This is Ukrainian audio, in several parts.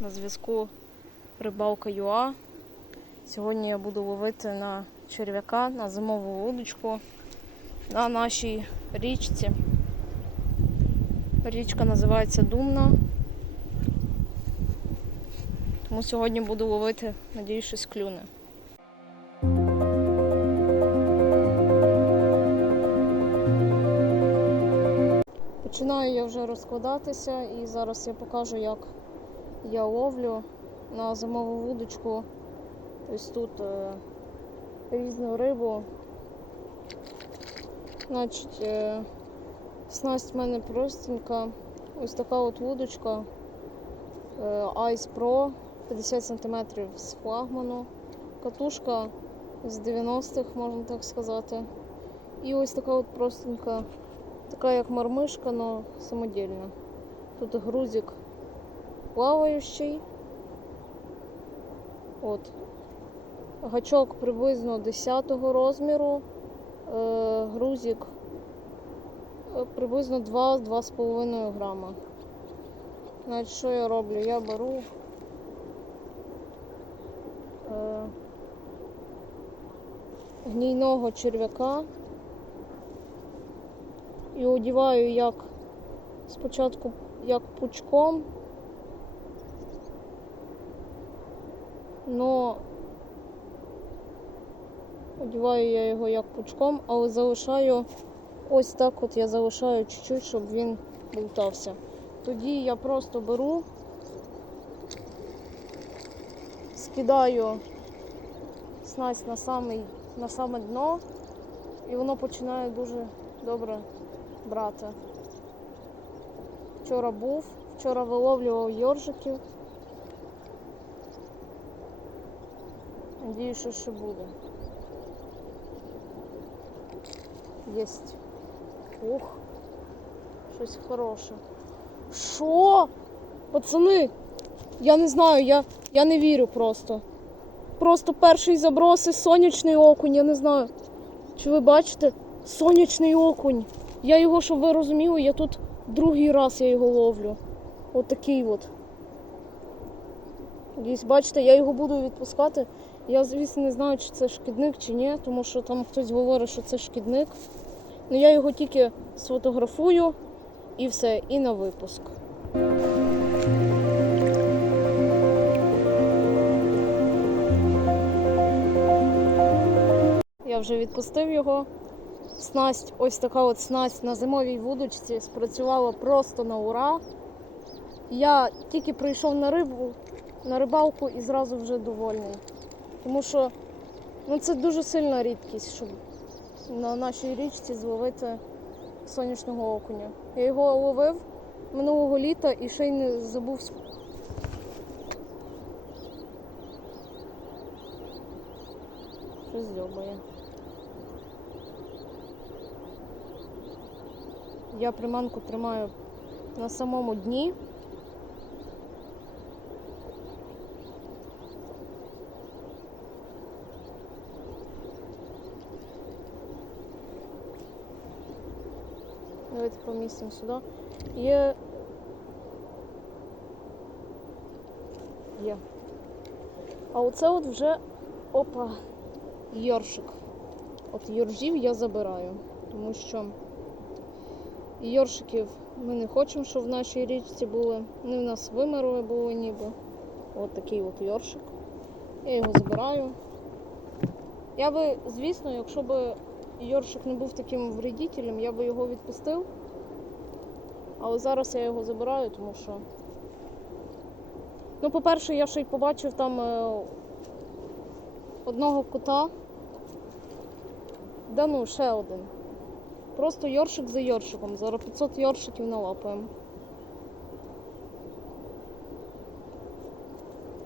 На зв'язку рибалка ЮА. Сьогодні я буду ловити на черв'яка, на зимову вудочку на нашій річці. Річка називається Думна. Тому сьогодні буду ловити, надіюсь, щось клюне. Починаю я вже розкладатися і зараз я покажу, як я ловлю на зимову вудочку. Ось тут е, різну рибу. Значить, е, снасть в мене простенька. Ось така от вудочка е, Ice Pro 50 см з флагману. Катушка з 90-х, можна так сказати. І ось така от простенька, така як мармишка, але самодільна. Тут грузик плаваючий. От. Гачок приблизно 10 розміру. Е, грузик е, приблизно 2-2,5 грама. Значить, що я роблю? Я беру е, гнійного черв'яка і одіваю як спочатку як пучком, но одіваю я його як пучком, але залишаю ось так от я залишаю чуть-чуть, щоб він болтався. Тоді я просто беру, скидаю снасть на, самий, на саме дно, і воно починає дуже добре брати. Вчора був, вчора виловлював йоржиків. Надію, що ще буде. Єсть. Ух, щось хороше. Що? Пацани, я не знаю, я, я не вірю просто. Просто перший заброс і сонячний окунь, я не знаю. Чи ви бачите? Сонячний окунь. Я його, щоб ви розуміли, я тут другий раз я його ловлю. От такий от. Десь, бачите, я його буду відпускати. Я, звісно, не знаю, чи це шкідник, чи ні, тому що там хтось говорить, що це шкідник. Ну я його тільки сфотографую і все, і на випуск. Я вже відпустив його. Снасть, ось така от снасть на зимовій вудочці спрацювала просто на ура. Я тільки прийшов на рибу, на рибалку і зразу вже довольний. Тому що ну, це дуже сильна рідкість, щоб на нашій річці зловити сонячного окуня. Я його ловив минулого літа і ще й не забув. Щось дзьобає. Я приманку тримаю на самому дні. Давайте помістимо сюди. Є. Є. А оце от вже опа, йоршик. От йоржів я забираю, тому що йоршиків ми не хочемо, щоб в нашій річці були. Вони в нас вимерли були ніби. От такий от йоршик. Я його забираю. Я би, звісно, якщо б Йоршик не був таким вредителем, я би його відпустив. Але зараз я його забираю, тому що. Ну, по-перше, я ще й побачив там е, одного кота. Да ну, ще один. Просто йоршик за йоршиком. Зараз 500 йоршиків налапаємо.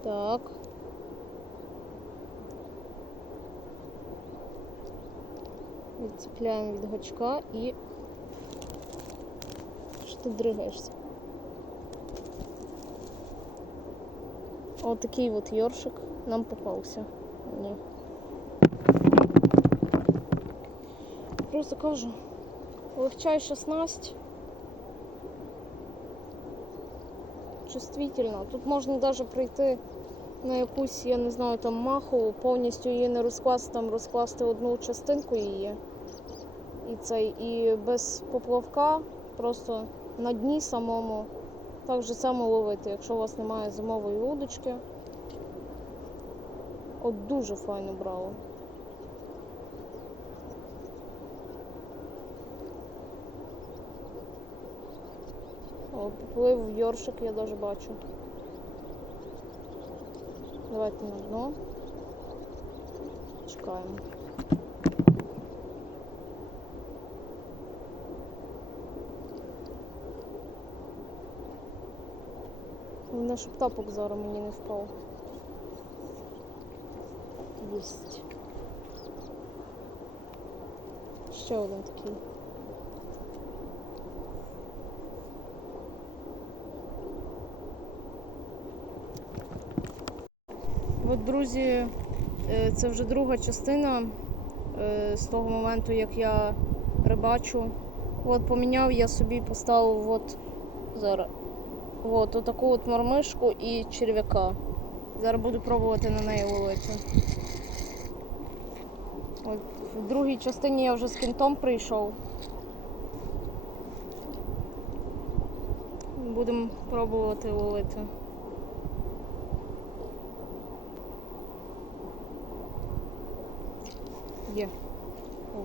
Так. Відцепляємо від гачка і. Ти дригаєшся? Отакий от йоршик нам попався. Ні. Просто кажу, легчайша снасть. чувствительна. Тут можна навіть прийти на якусь, я не знаю, там маху, повністю її не розкласти, там розкласти одну частинку її. І цей, і без поплавка, просто на дні самому так же само ловити, якщо у вас немає зимової удочки. От дуже файно брало. О, поплив йоршик, я навіть бачу. Давайте на дно. Чекаємо. Головне, щоб тапок зараз мені не впав. Єсть. Ще один такий. От, друзі, е, це вже друга частина е, з того моменту, як я рибачу. От поміняв я собі, поставив от зараз. От отаку от мормишку і черв'яка. Зараз буду пробувати на неї ловити. От, в другій частині я вже з кінтом прийшов. Будемо пробувати ловити. Є. О.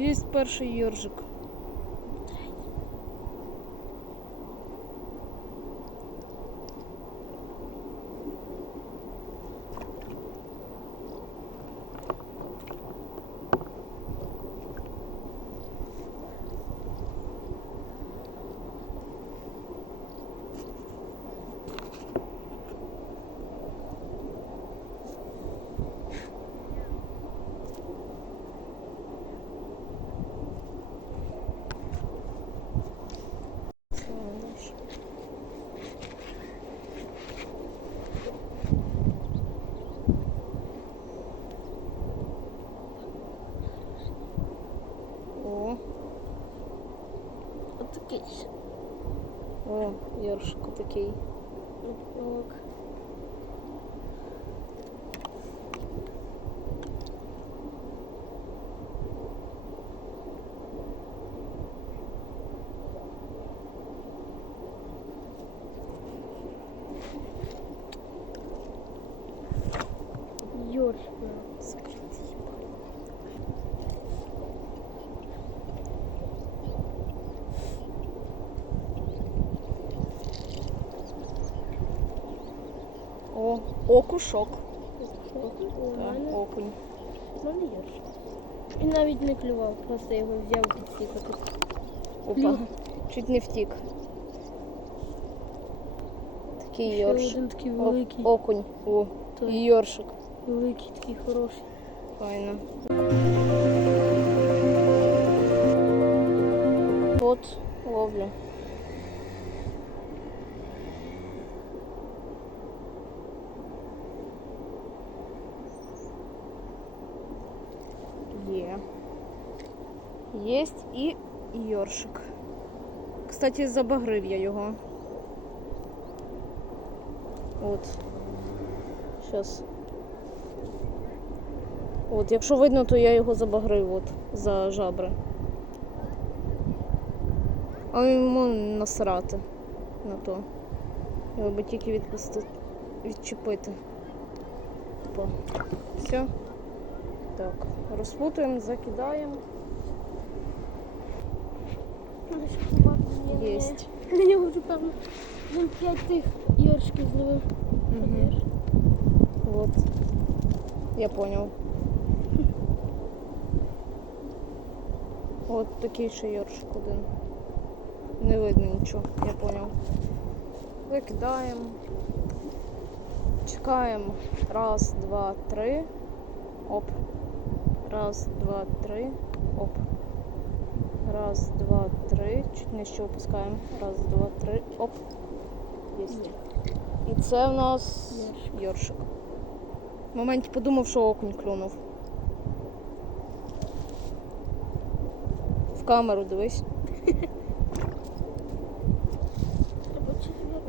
Є перший йоржик. Отакий. о, Йоршик такий. Ок. Йорш. О, окушок. Так, окунь. йорш. Навіть не клював, просто його взяв підсікати. Опа. Чуть не втік. Такий Ще йорш. один такий О- великий. окунь. О, і йоршик. Великий, такий хороший. Файно. От ловлю. Є. Єсть і йоршик. Кстати, забагрив я його. От. Сейчас. От, якщо видно, то я його забагрив от, за жабри. Але йому насрати на то. Його би тільки відпустити, відчепити. Все. Так, розпутуємо, закидаємо. Єсть. Нього вже певно. Він п'ять тих йоршків зловив. Угу. Вот. Я понял. От такий ще йоршик один. Не видно нічого, я понял. Викидаємо. Чекаємо. Раз, два, три. Оп. Раз, два, три. Оп. Раз, два, три. Чуть нижче опускаємо. Раз, два, три. Оп. Єсть. І це в нас Йоршик. йоршик. В моменті подумав, що окунь клюнув. В камеру дивись.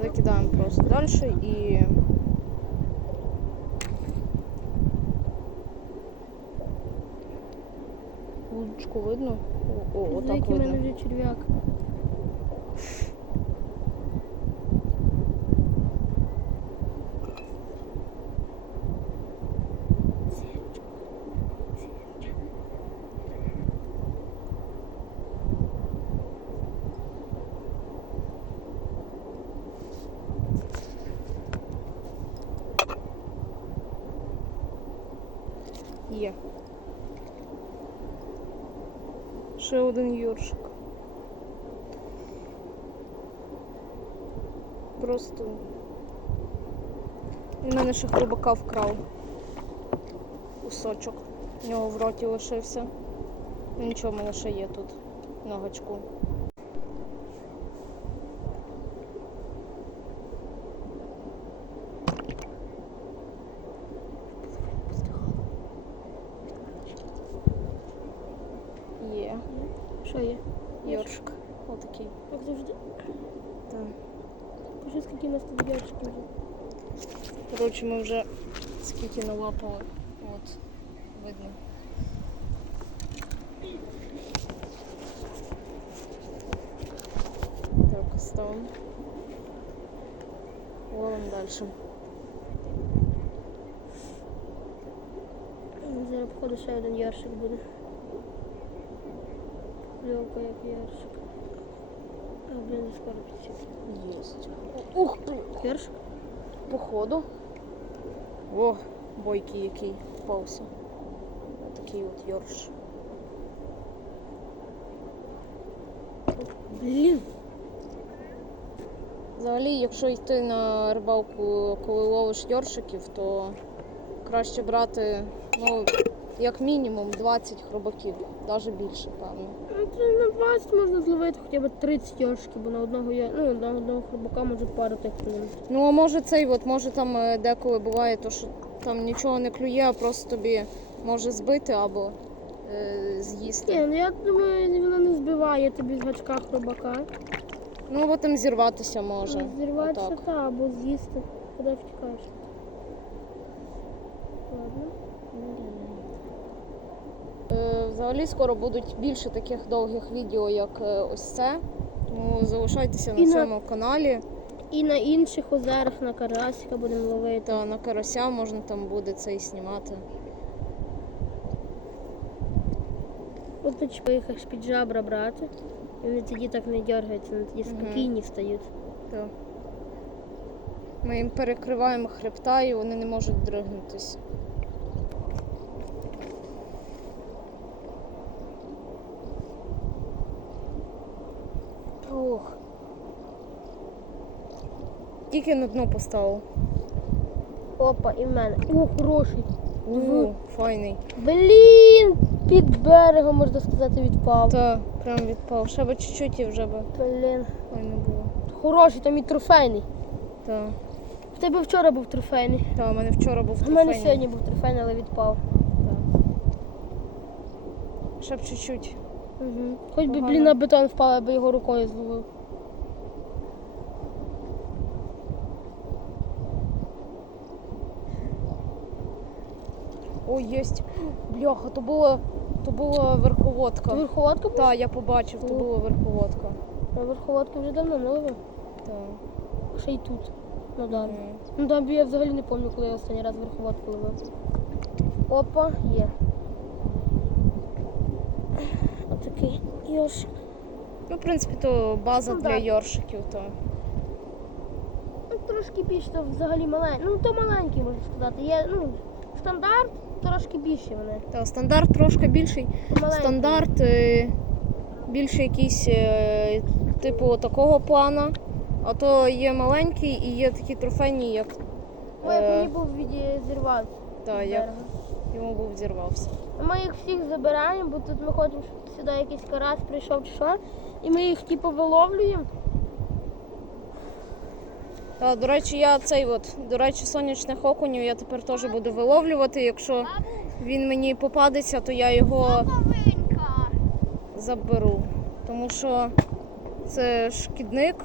Закидаємо просто далі і. Вудочку видно? О, о, отак видно. мене вже черв'як. Є. Ще один юршик. Просто. Він мене ще хробака вкрав. Кусочок. У нього в роті лишився. Нічого, в мене ще є тут на. скільки налапали. От, видно. Так, ставимо. Ловимо далі. Зараз, походу, ще один яршик буде. Льовка як яршик. А, блін, вже скоро підсів. Єсть. Ух, блін. Яршик? Походу. О, бойкий який впався. Такий от йорш. Блін. Взагалі, якщо йти на рибалку, коли ловиш йоршиків, то краще брати, ну, як мінімум 20 хробаків, навіть більше, певно. Ну, це на 20 можна зловити хоча б 30 яршиків, бо на одного я... ну, на одного хлопака може пару тих хвилин. Ну, а може цей, от, може там е, деколи буває, то, що там нічого не клює, а просто тобі може збити або е, з'їсти. Ні, ну я думаю, вона не збиває тобі з гачка хробака. Ну, або там зірватися може. Зірватися Отак. та або з'їсти. Куди втікаєш? Ладно. Е, Взагалі скоро будуть більше таких довгих відео, як е, ось це. Тому залишайтеся на І на- цьому каналі. І на інших озерах на карасика будемо ловити. Та на карася можна там буде це і знімати. От точно їх аж під жабра брати. І вони тоді так не дергаються, вони тоді спокійні стають. Так. Ми їм перекриваємо хребта і вони не можуть дригнутися. Ох. Тільки на дно поставив. Опа, і в мене. О, хороший. У, файний. Блін! Під берегом, можна сказати, відпав. Та, прям відпав. Ще би чуть-чуть і вже би Блін. файно було. Хороший, там і трофейний. Та, В тебе вчора був трофейний. та, у мене вчора був У мене трофейний. сьогодні був трофейний, але відпав. Та. Ще б чуть-чуть. Угу. Хоч би, Погано. блін, на бетон впав, аби його рукою зловив. О, єсть. Бляха, то була, то була верховодка. Верховодка? Так, я побачив, то була верховодка. Я верховодку вже давно не ловив. Так. Ще й тут. Ну да. Ну там я взагалі не пам'ятаю, коли я останній раз верховодку ловив. Опа, є. Отакий йоршик. Ну, в принципі, то база Ну, для да. йоршиків, то. Ну, трошки більше, то взагалі маленький. Ну, то маленький, можна сказати. Є, ну, стандарт трошки більше вони. Та, стандарт трошки більший. Маленький. Стандарт е, більше якийсь е, типу такого плана. А то є маленький і є такі трофейні, як, Ой, як е, мені був відірвався. та, з як йому був зірвався. Ми їх всіх забираємо, бо тут ми хочемо, щоб сюди якийсь карась прийшов чи що. І ми їх типу виловлюємо. До речі, я цей от, до речі, сонячних окунів я тепер теж буду виловлювати. Якщо він мені попадеться, то я його заберу. Тому що це шкідник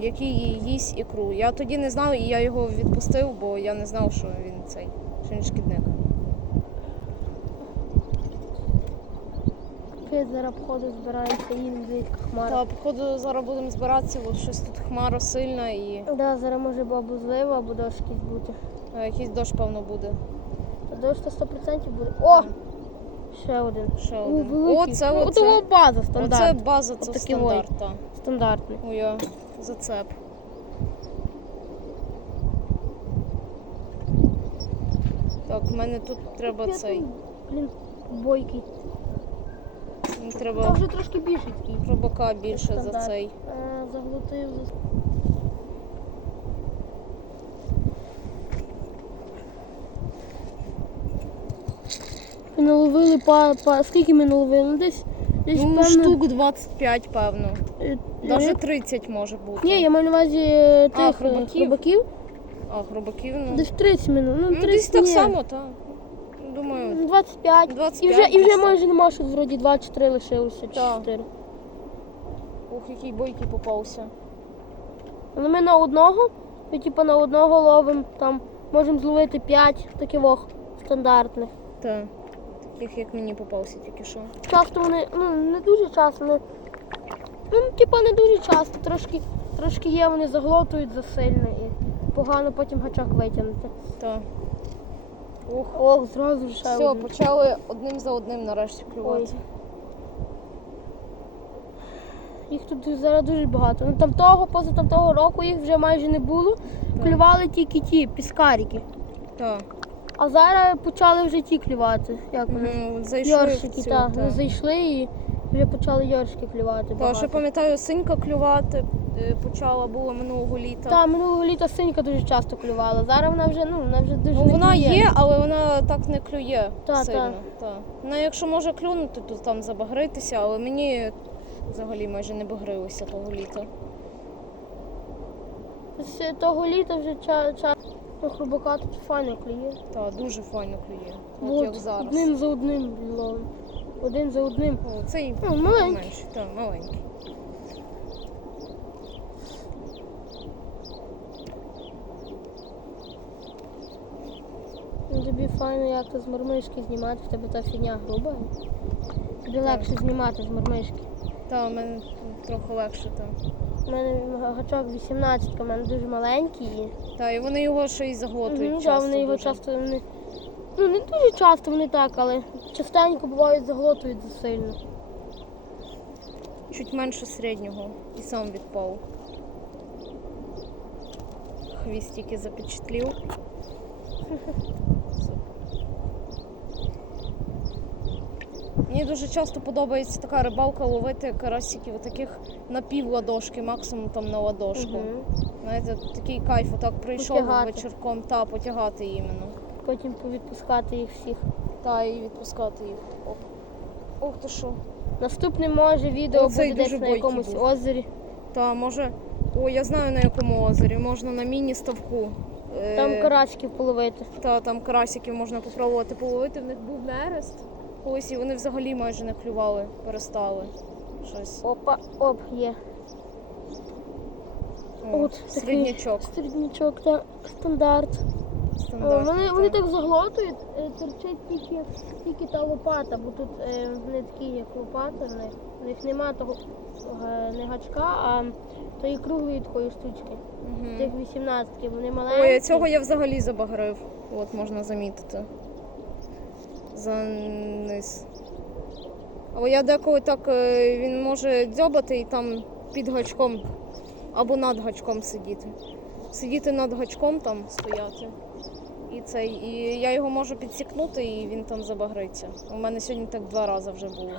який їсть ікру. Я тоді не знав, і я його відпустив, бо я не знав, що він цей, що він шкідник. Капець, зараз походу збирається їм хмара. Та походу зараз будемо збиратися, бо щось тут хмара сильна і Да, зараз може або злива, або дощ якийсь бути. е, якийсь дощ, певно, буде. Та дощ то 100% буде. О! Ще один. Ще один. О, це ну, оце. база Оце стандарт. база, це Отакий стандарт. Та. Стандартний. Ой, я зацеп. Так, в мене тут треба цей. Блін, бойкий. Та Треба вже трошки більший такий. хробака більше за Стандарт. цей. Е, заглотив. за- Ми наловили па, па... Скільки ми наловили? Ну десь, десь Ну, певно... штук 25, певно. е, Навіть е, 30 може бути. Ні, я маю на увазі е, тих А, е, хробаків? хробаків. А, хробаків, ну. Десь 30 минут. Ну, ну 30 десь так ні. само, так. Думаю, Ну, 25. 25 І вже, і вже майже нема, що вроді 2 чи 3 лишилося, чи Так. 4. ух, який бойкий попався. Але ми на одного, ми типу на одного ловимо, там можемо зловити 5 таких стандартних. Так. Таких як мені попався тільки що. Часто вони, ну не дуже часто, вони, ну типу не дуже часто, трошки, трошки є, вони заглотують засильно і погано потім гачок витягнути. Так. Ух. Ох, зразу ж. Все, один. почали одним за одним нарешті клювати. Їх тут зараз дуже багато. Ну там того, поза там того року їх вже майже не було. Клювали тільки ті піскарики. Так. А зараз почали вже ті клювати. Як вони? Ну, зайшли в Йоршики, цю, так. та. Вони зайшли і вже почали йоршики клювати. Та, багато. ще пам'ятаю, синька клювати е, почала було минулого літа. Та минулого літа синька дуже часто клювала. Зараз вона вже ну вона вже дуже Ну, не вона клює. є, але вона так не клює Та, сильно. та. Та. Вона якщо може клюнути, то там забагритися, але мені взагалі майже не багрилося того літа. З того літа вже час ча... ну, хробака тут файно клює. Та, дуже файно клює. От, От, як зараз. Одним за одним. Один за одним. О, цей Ну, маленький. менший, так, маленький. Ну, тобі файно як з мормишки знімати, в тебе та фігня груба. Тобі легше знімати з мормишки. Та, у мене трохи легше там. У мене гачок 18, у мене дуже маленький. І... Та, і вони його ще й заглотують Мгм, часто. вони його дуже. часто вони, ну не дуже часто вони так, але частенько бувають заглотують засильно. Чуть менше середнього і сам відпав. Хвіст тільки запечатлів. Мені дуже часто подобається така рибалка ловити карасиків таких на пів ладошки, максимум там на ладошку. Мгм. Знаєте, такий кайф, отак прийшов вечірком та потягати іменно. Потім відпускати їх всіх. Та і відпускати їх. Ох, Ох ти що. Наступне може відео Оцей буде десь дуже на бойкий якомусь був. озері. Та може. О, я знаю на якому озері. Можна на міні-ставку. Е, Там карачків половити. Та там карасиків можна попробувати половити. В них був нерест. Ось і вони взагалі майже не клювали, перестали. Щось. Опа, оп, є. О, От такий середнячок. Середнячок, та стандарт. Стандартний. Вони, вони так заглотують, е, терчить тільки, тільки та лопата, бо тут е, вони такі, як лопата, в них, в них нема того е, не гачка, а тої круглої такої штучки. Мгм. Тих 18 вони маленькі. Ой, а цього я взагалі забагрив. От можна замітити. За низ. Але я деколи так е, він може дзьобати і там під гачком або над гачком сидіти. Сидіти над гачком там стояти. І це, і я його можу підсікнути, і він там забагриться. У мене сьогодні так два рази вже було.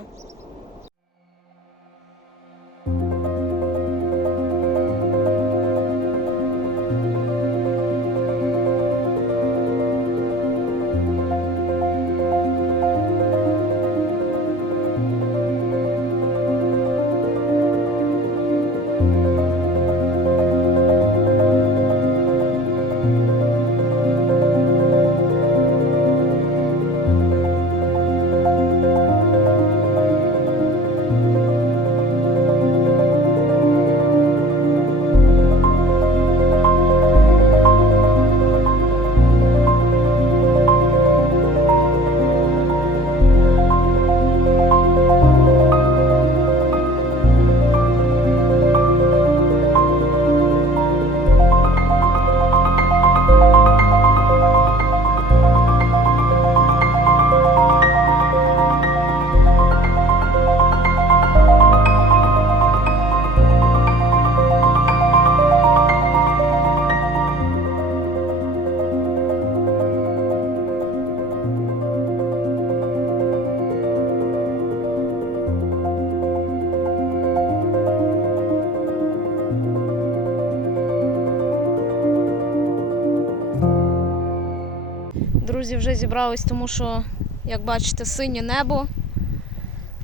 Друзі вже зібрались, тому що, як бачите, синє небо.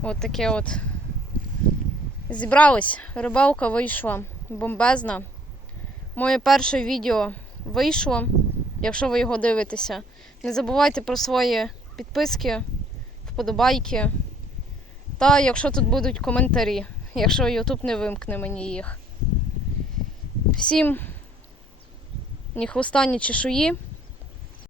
От таке от. Зібрались. Рибалка вийшла бомбезна. Моє перше відео вийшло, якщо ви його дивитеся. Не забувайте про свої підписки, вподобайки. Та якщо тут будуть коментарі, якщо YouTube не вимкне мені їх. Всім ні хвоста, ні чешуї.